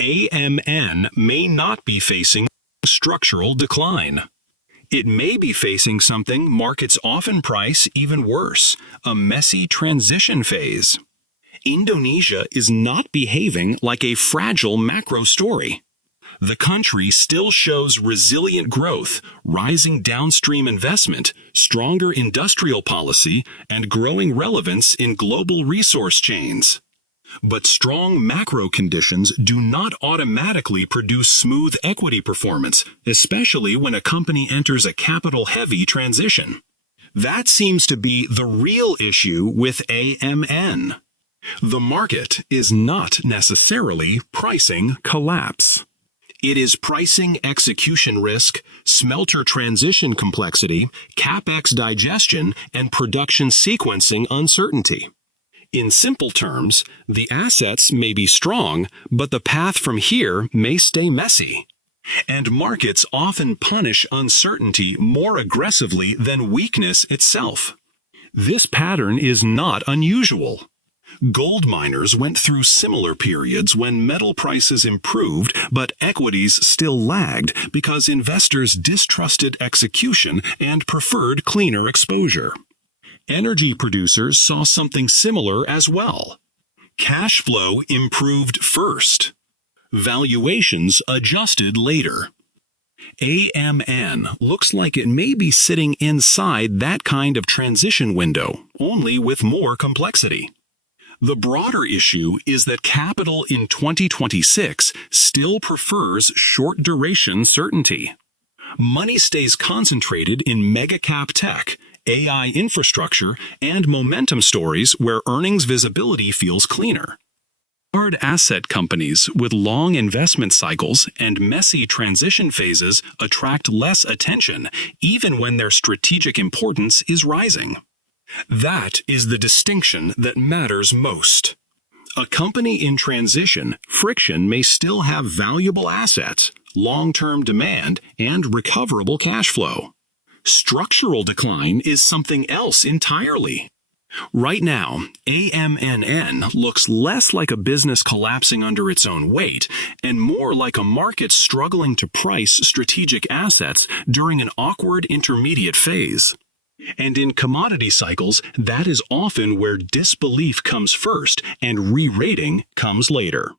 AMMN may not be facing structural decline. It may be facing something markets often price even worse, a messy transition phase. Indonesia is not behaving like a fragile macro story. The country still shows resilient growth, rising downstream investment, stronger industrial policy, and growing relevance in global resource chains. But strong macro conditions do not automatically produce smooth equity performance, especially when a company enters a capital-heavy transition. That seems to be the real issue with AMMN. The market is not necessarily pricing collapse. It is pricing execution risk, smelter transition complexity, capex digestion, and production sequencing uncertainty. In simple terms, the assets may be strong, but the path from here may stay messy. And markets often punish uncertainty more aggressively than weakness itself. This pattern is not unusual. Gold miners went through similar periods when metal prices improved, but equities still lagged because investors distrusted execution and preferred cleaner exposure. Energy producers saw something similar as well. Cash flow improved first. Valuations adjusted later. AMMN looks like it may be sitting inside that kind of transition window, only with more complexity. The broader issue is that capital in 2026 still prefers short-duration certainty. Money stays concentrated in mega-cap tech, AI infrastructure, and momentum stories where earnings visibility feels cleaner. Hard asset companies with long investment cycles and messy transition phases attract less attention, even when their strategic importance is rising. That is the distinction that matters most. A company in transition, friction may still have valuable assets, long-term demand, and recoverable cash flow. Structural decline is something else entirely. Right now, AMMN looks less like a business collapsing under its own weight and more like a market struggling to price strategic assets during an awkward intermediate phase. And in commodity cycles, that is often where disbelief comes first and re-rating comes later.